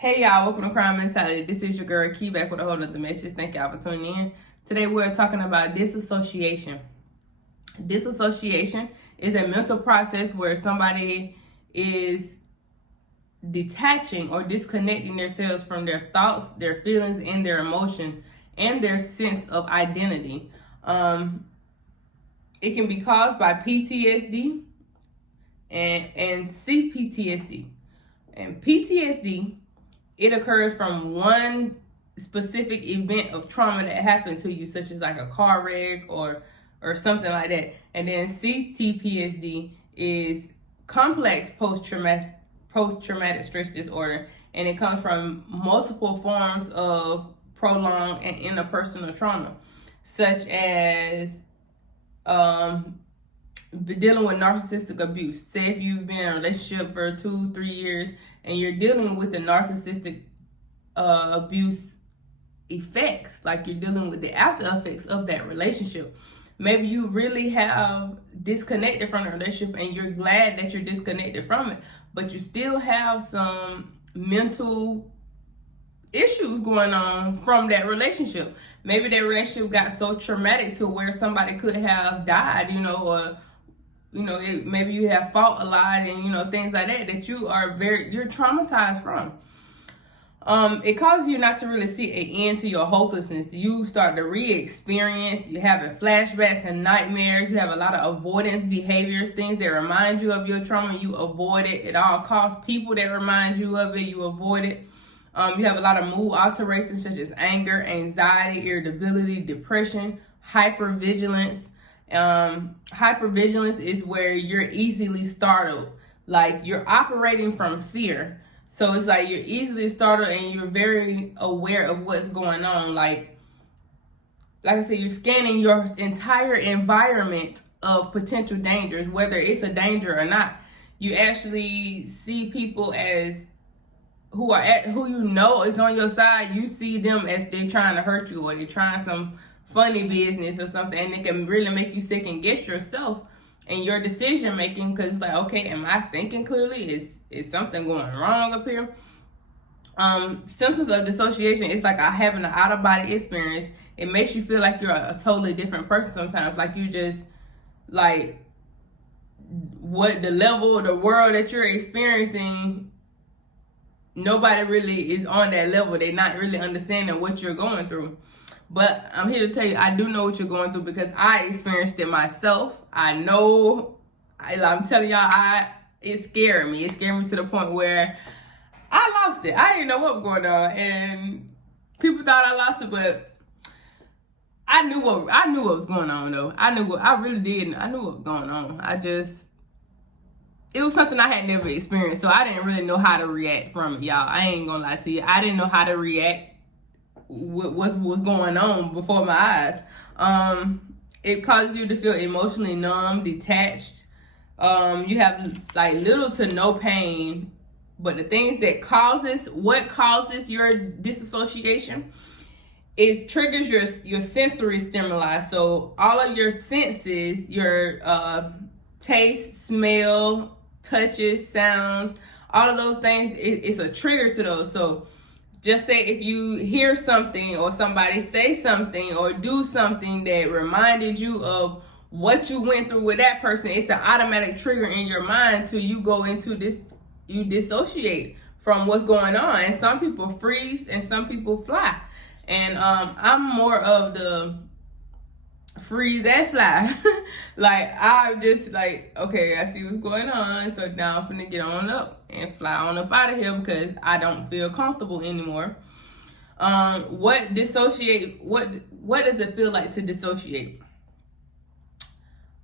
Hey y'all, welcome to Crime Mentality. This is your girl Key back with a whole nother message. Thank y'all for tuning in. Today we're talking about disassociation. Disassociation is a mental process where somebody is detaching or disconnecting themselves from their thoughts, their feelings, and their emotion, and their sense of identity. It can be caused by PTSD and CPTSD. And PTSD, it occurs from one specific event of trauma that happened to you, such as like a car wreck or something like that. And then CPTSD is complex post-traumatic stress disorder, and it comes from multiple forms of prolonged and interpersonal trauma, such as dealing with narcissistic abuse. Say if you've been in a relationship for 2-3 years and you're dealing with the narcissistic abuse effects, like you're dealing with the after effects of that relationship. Maybe you really have disconnected from the relationship and you're glad that you're disconnected from it, but you still have some mental issues going on from that relationship. Maybe that relationship got so traumatic to where somebody could have died, or maybe you have fought a lot and things like that you're traumatized from. It causes you not to really see an end to your hopelessness. You start to re-experience, you having flashbacks and nightmares, you have a lot of avoidance behaviors, things that remind you of your trauma, you avoid it at all costs. People that remind you of it, you avoid it. You have a lot of mood alterations such as anger, anxiety, irritability, depression, hypervigilance. Hypervigilance is where you're easily startled, like you're operating from fear. So it's like you're easily startled and you're very aware of what's going on. Like I said, you're scanning your entire environment of potential dangers, whether it's a danger or not. You actually see people as who is on your side. You see them as they're trying to hurt you or they're trying some funny business or something, and it can really make you second guess yourself and your decision making, because it's like, okay, am I thinking clearly? Is something going wrong up here? Symptoms of dissociation is like having an out of body experience. It makes you feel like you're a totally different person sometimes, like you just like what the level of the world that you're experiencing, nobody really is on that level. They're not really understanding what you're going through. But I'm here to tell you, I do know what you're going through because I experienced it myself. I know, I'm telling y'all, it scared me. It scared me to the point where I lost it. I didn't know what was going on, and people thought I lost it, but I knew what was going on though. I knew what was going on. It was something I had never experienced, so I didn't really know how to react from it, y'all. I ain't gonna lie to you. I didn't know how to react what was going on before my eyes. It causes you to feel emotionally numb, detached. You have like little to no pain, but the things that what causes your disassociation is triggers your sensory stimuli. So all of your senses, your taste, smell, touches, sounds, all of those things, it's a trigger to those. So just say if you hear something or somebody say something or do something that reminded you of what you went through with that person, it's an automatic trigger in your mind till you go into this, you dissociate from what's going on. And some people freeze and some people fly. And I'm more of the freeze and fly. Like I'm just like, okay, I see what's going on, so now I'm gonna get on up and fly on up out of here because I don't feel comfortable anymore. What does it feel like to dissociate?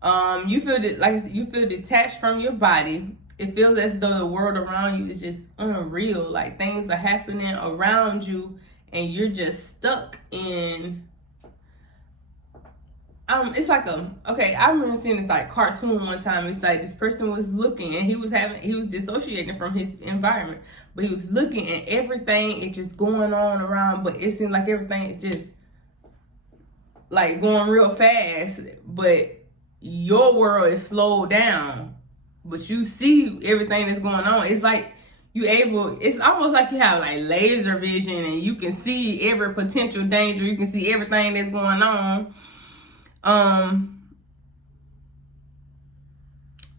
You feel detached from your body. It feels as though the world around you is just unreal. Like things are happening around you and you're just stuck in it's like I remember seeing this like cartoon one time. It's like this person was looking and he was dissociating from his environment, but he was looking at everything, it's just going on around, but it seemed like everything is just like going real fast, but your world is slowed down, but you see everything that's going on. It's like it's almost like you have like laser vision and you can see every potential danger. You can see everything that's going on.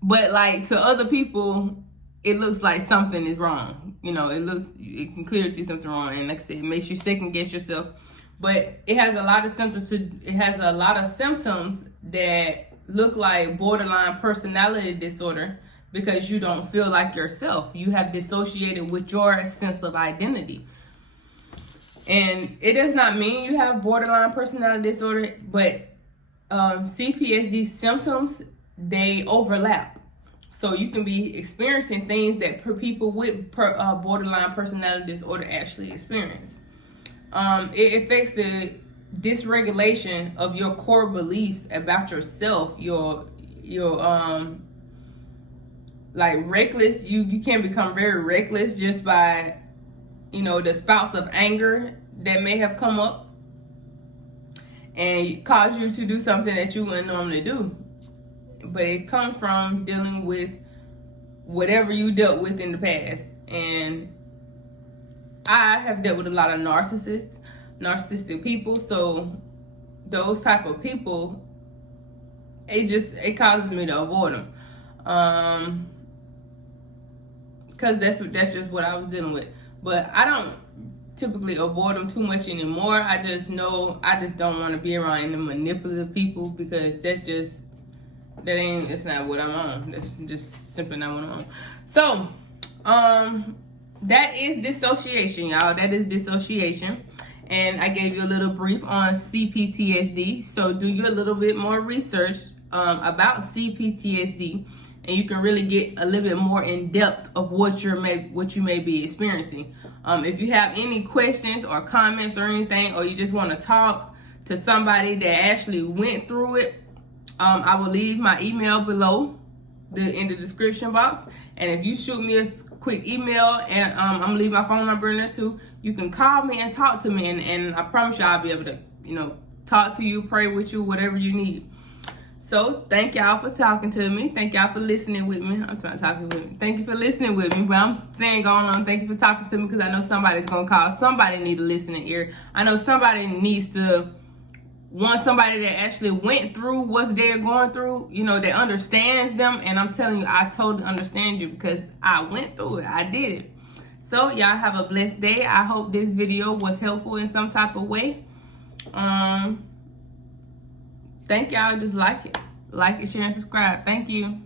But like to other people, it looks like something is wrong. You know, you can clearly see something wrong. And like I said, it makes you second guess yourself. But it has a lot of symptoms that look like borderline personality disorder, because you don't feel like yourself. You have dissociated with your sense of identity. And it does not mean you have borderline personality disorder, but CPTSD symptoms, they overlap. So you can be experiencing things that people with borderline personality disorder actually experience. It affects the dysregulation of your core beliefs about yourself, your like reckless. You can become very reckless just by, the spouts of anger that may have come up and cause you to do something that you wouldn't normally do. But it comes from dealing with whatever you dealt with in the past. And I have dealt with a lot of narcissistic people. So those type of people, it causes me to avoid them. Because that's just what I was dealing with. But I don't typically avoid them too much anymore. I just know I just don't want to be around the manipulative people, because it's not what I'm on. That's just simply not what I'm on. So, that is dissociation, y'all. That is dissociation. And I gave you a little brief on CPTSD. So do you a little bit more research about CPTSD, and you can really get a little bit more in depth of what you may be experiencing. If you have any questions or comments or anything, or you just want to talk to somebody that actually went through it, I will leave my email below in the description box. And if you shoot me a quick email, and I'm gonna leave my phone number in there too, you can call me and talk to me, and I promise you I'll be able to talk to you, pray with you, whatever you need. So thank y'all for talking to me. Thank y'all for listening with me. I'm trying to talk with me. Thank you for listening with me. But I'm saying going on, thank you for talking to me, because I know somebody's gonna call. Somebody need a listening ear. I know somebody needs to want somebody that actually went through what they're going through, that understands them. And I'm telling you, I totally understand you, because I went through it. I did it. So y'all have a blessed day. I hope this video was helpful in some type of way. Thank y'all. Just like it, share, and subscribe. Thank you.